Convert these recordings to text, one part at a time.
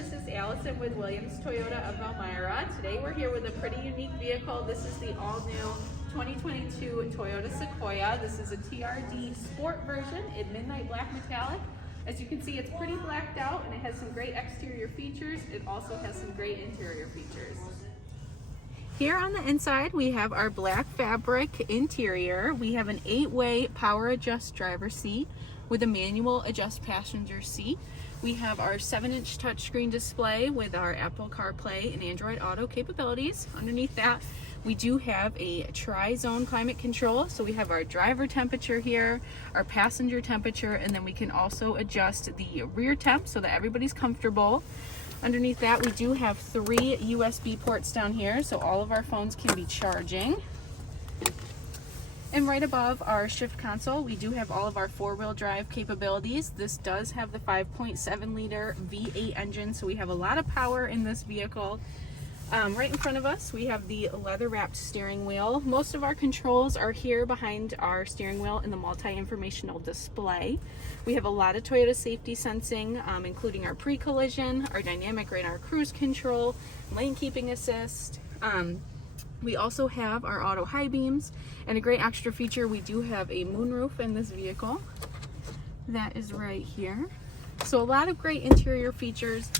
this is Allison with Williams Toyota of Elmira. Today we're here with a pretty unique vehicle. This is the all-new 2022 Toyota Sequoia. This is a TRD Sport version in midnight black metallic. As you can see, it's pretty blacked out and it has some great exterior features. It also has some great interior features. Here on the inside, we have our black fabric interior. We have an 8-way power adjust driver seat with a manual adjust passenger seat. We have our 7-inch touchscreen display with our Apple CarPlay and Android Auto capabilities. Underneath that, we do have a tri-zone climate control. So we have our driver temperature here, our passenger temperature, and then we can also adjust the rear temp so that everybody's comfortable. Underneath that, we do have 3 USB ports down here, so all of our phones can be charging. And right above our shift console, we do have all of our 4-wheel drive capabilities. This does have the 5.7 liter V8 engine, so we have a lot of power in this vehicle. Right in front of us, we have the leather-wrapped steering wheel. Most of our controls are here behind our steering wheel in the multi-informational display. We have a lot of Toyota safety sensing, including our pre-collision, our dynamic radar cruise control, lane keeping assist. We also have our auto high beams, and a great extra feature, we do have a moonroof in this vehicle. That is right here. So a lot of great interior features,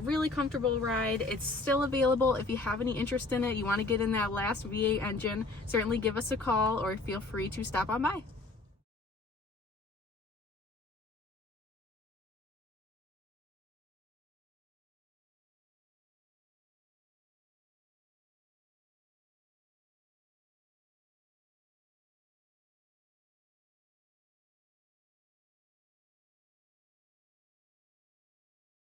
really comfortable ride. It's still available. If you have any interest in it, you want to get in that last V8 engine, certainly give us a call or feel free to stop on by.